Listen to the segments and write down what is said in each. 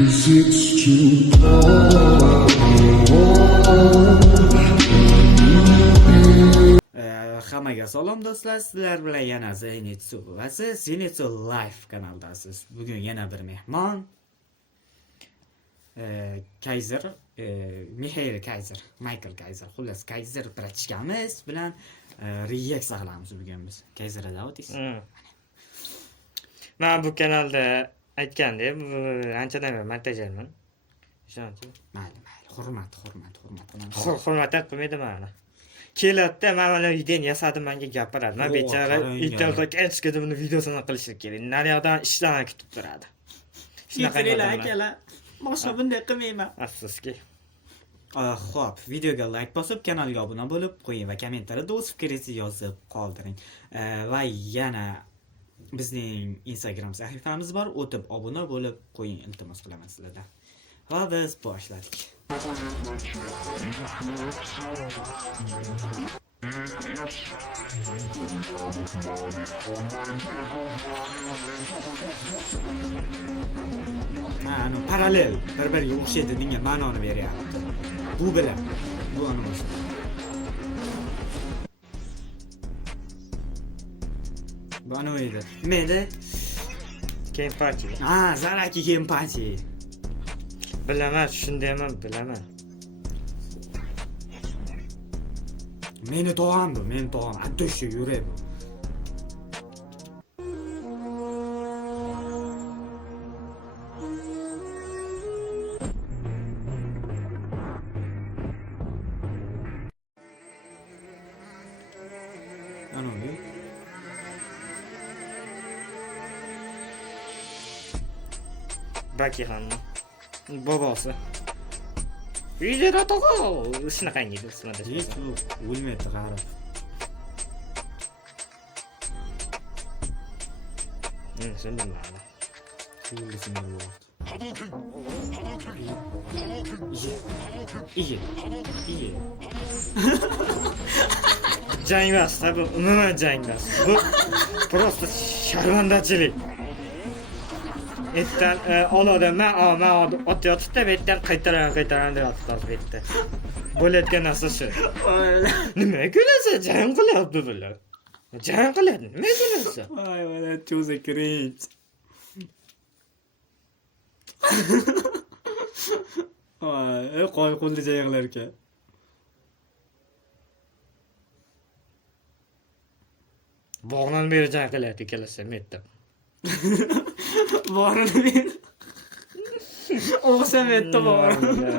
'cause it's too cold. Hammaga salom do'stlar, sizlar bilan yana Zenitsu va siz Zenitsu Live kanaldasiz. Bugun yana bir mehmon Kaiser, Michael Kaiser, xullas Kaiser bratishkamiz bilan reaksiya qilamiz bugun biz. Kaiserda o'tasiz. Men bu kanalda aytgandek, anchadan beri montajyorman. Ishonchi. Mayli, hurmat. Hurmat qilmaydi meni. Keladi, men mana videoni yasadim, menga gapiradi. Men bechora internetga chiqib buni videosini qilishi kerak. Naryoqdan ishlarni kutib turadi. Shunaqa akalar. Boshqa bunday qilmayman. Afsuski. Xo'p, videoga like bosib, kanalga obuna bo'lib qo'ying va kommentariyada o'z fikringizni yozib qoldiring. Va yana bizning Instagram sahifamiz bor, o'tib obuna bo'lib qo'ying, iltimos qilaman sizlardan. Va biz boshladik. Mana parallel bir-biriga o'xshaydi degan ma'noni beryapti. Bu bilan bu anons. Bu anoydi. Nima edi? Kenpachi. Zaraki Kenpachi. Bilaman, shundayman, bilaman. Meni tog'am bu, hatto shu yurib. Ana ne? Bakixonni bobosi. Videoda to'g'ri, shunaqangi do'stlar. Hech o'lmaydi qarab. Shunday ma'no. İyi. Jang emas, bu umuman jang emas. Bu prosta sharmandachilik. Etdan oladi, men otayotibdi, betdan qaytaran deyapti betda. Bo'layotgan narsa shu. Nima gulasan? Jang qilyapti bular. Jang qiladi. Nima gulasan? Voy, mana cho'za cringe. Voy, qo'y qo'lda jayqlar ekan. Bog'dan beri jang qilyapti ikkalasi metda. Borini ber. O'xsham etdi borini.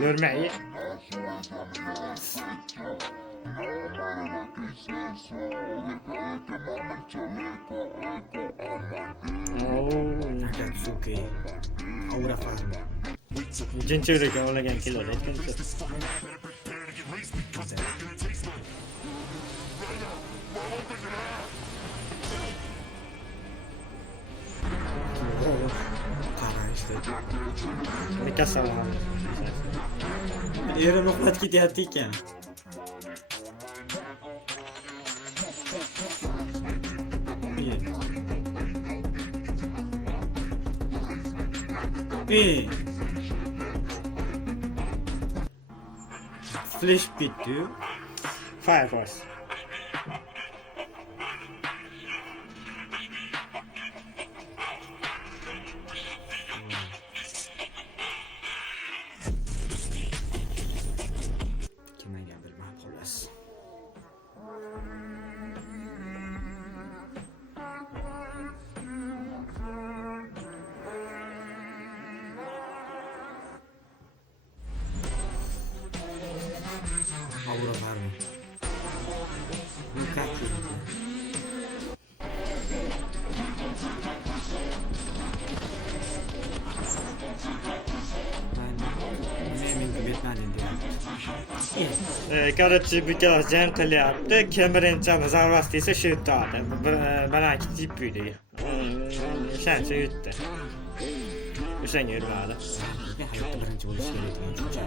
Görmeyi. Akatsuki. Aura farm. Jinchurga olagan keladi. Qara işte. Mikasalan. Erini uxlatib ketyapti ekan. Flash bitti. Fire Force. Kimga bilmam xolos. Aura farm. Nukaki. Короче, bitta jang qilyapti. Kemiruvchan zarvasi esa shu yerda. Balandki tip edi. O'shancha yutdi. O'shanga yurmadi. Hayotda birinchi bo'lish kerak degan tushuncha.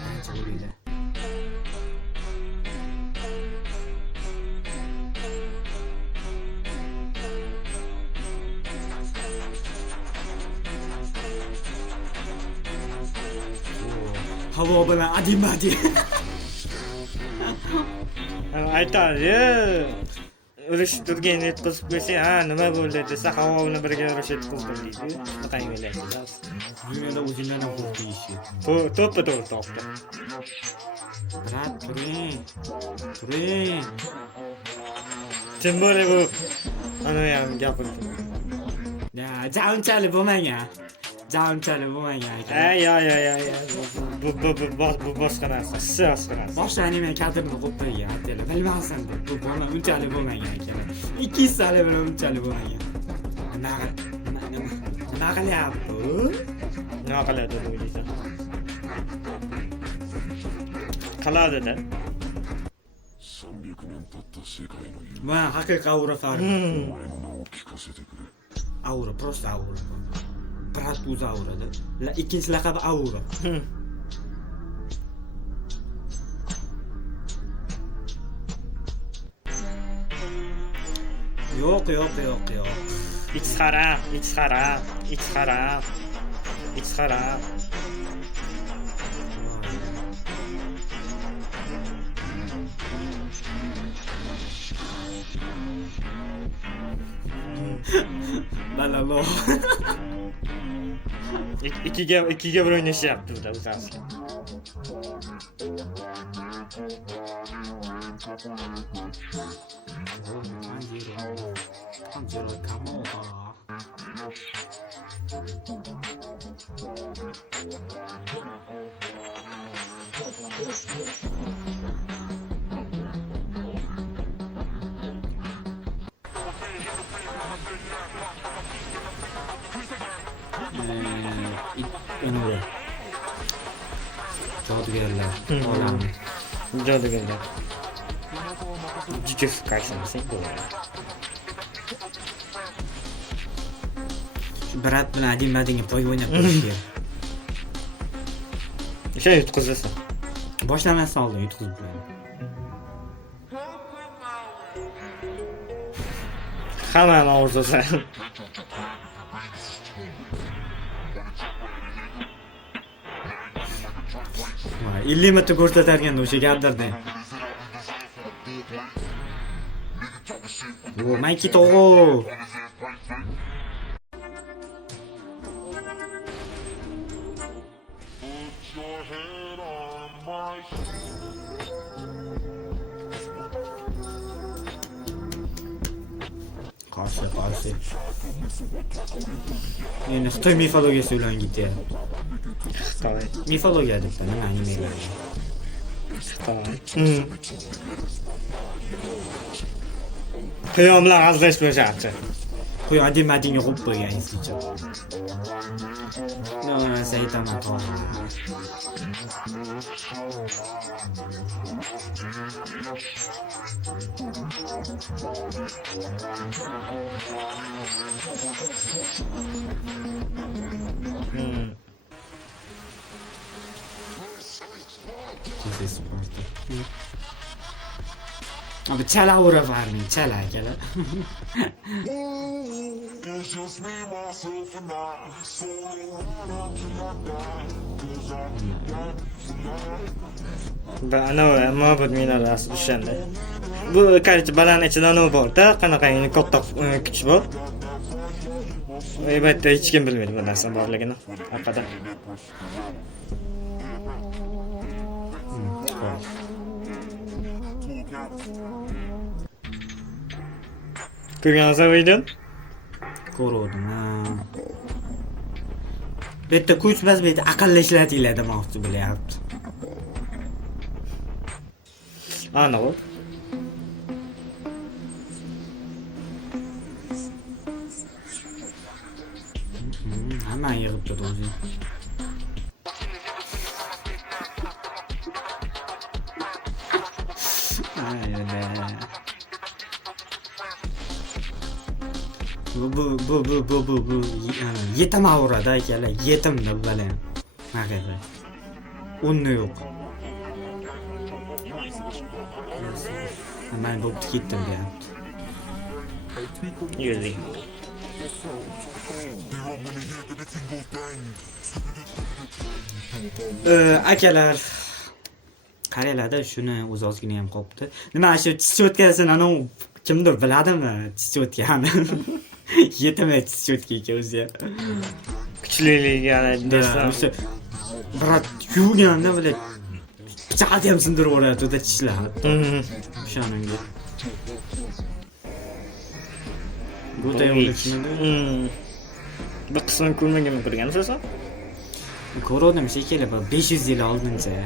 Birinchi bo'linglar. havo bilan adimadi. Aytadi, urush turgan yetkazib qo'ysa, ha, nima bo'ldi desa, havo bilan birga urush yetkazdim deydi. Qanday o'ylaysiz? Dunyoda o'zingdan ham ko'p deyishi. To'ppa-to'g'ri topdi. Brat, turing. Turing. Kim bo'li bu? Ana ham gapirdi. Ya, unchalik bo'lmagan. Unchalik bo'lmagan aka. Ya. Bu boshqa narsa. Boshqa narsa. Boshqa anime kadrni qo'ygan, aytaylik. Bilmasam deb. Bu bola unchalik bo'lmagan aka. 200 sali bilan unchalik bo'lmagan. Nima qilyapti? Nima qiladi deb o'ylaysan? Qiladi-da. 300年経った世界の夢 Bu haqiqiy aura farqi. 俺の名を聞かせてくれ Aura, просто aura. Brat o'zi aurada. Ikkinchi laqabi aura. Yo'q. Ich xarab. Balalo. Ikkiga bir o'ynashyapti ular o'zasi. Tanjiro Kamoa. Inoue. Jodugarlar olami. Jodugarlar. Jujutsu Kaisen sen bo'ladi. Shu Brat bilan Adimadinga poy o'ynab ko'rishga. O'sha yutqizasan. Boshlamasdan oldin yutqizib qo'yaman. Hammani orzusi. Voy, 50 marta ko'rsatarganda o'sha gaplardan. O, Mikey Togo. Qarshi. Endi Xitoy mifologiyasi bilan ketyapti. Xitoy. Mifologiya deb nima animelar. Xitoy. Qiyomlar azlashmashyapti. Qo'y Adimadinga qo'yib qo'ygan eskicha. No, Saitama Toga. Abi chala ura farming, chala akalar. It's just me, myself and I. Solo run up to my God. 'Cause Ana mabud minalasi o'shanda. Bu qarchi baland ichida nima bor-da, qanaqangi katta kuch bor. Albatta hech kim bilmaydi bu narsa borligini. Haqida. Ko'rgansiz videoni? Ko'rdim. Bu yerda kuch emas, bu yerda aqlli ishlatinglar demoqchi bo'lyapti. Ana u. Hamma yig'ib turdi o'zi. Bu yetim avrada akalar, yetimni bilan. Haqiqat. Uni yo'q. Men bo'pti ketdim deyapti. Yurdi. Akalar qaranglarda shuni o'z ozgina ham qolibdi. Nima shu chechotgasini anav kimdir biladimi? Chechotkani. Yetmay chechotga ekan o'zi. Kuchliligini desam. O'sha brat yuvganda böyle pichoqni ham sindirib yuboradi o'ta tishlar. O'shaningga. Bu da yo'lishmadi. Bir qismini ko'rmaganman ko'rgansiz? Ko'rdim shekilli 500 yil oldincha.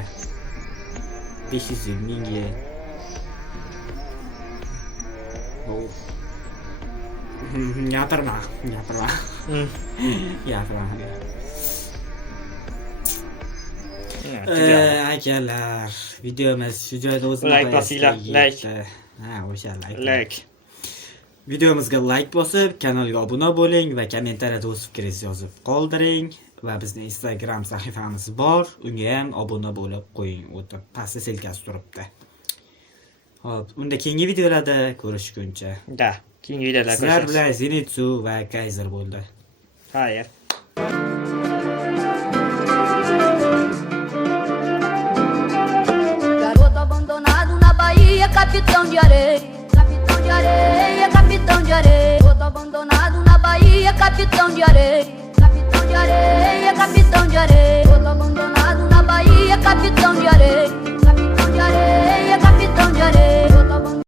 500 yil menga. Gapirma. Akalar, videomiz shu joyda o'z Like bosinglar, like. Ha, o'sha Like. Videomizga like bosib, kanalga obuna bo'ling va kommentariyada o'z fikringizni yozib qoldiring va bizning Instagram sahifamiz bor, unga ham obuna bo'lib qo'ying. O'tib pastda silkasi turibdi. Xo'p, unda keyingi videolarda ko'rishguncha. Da, keyingi videolarda Sizlar ko'rishamiz. bilan Zenitsu va Kaiser bo'ldi. Hayır. Garoto abandonado na Bahia, capitão de areia. Capitão de areia, capitão de areia. Garoto abandonado na Bahia, capitão de areia. Capitão de areia, capitão de areia.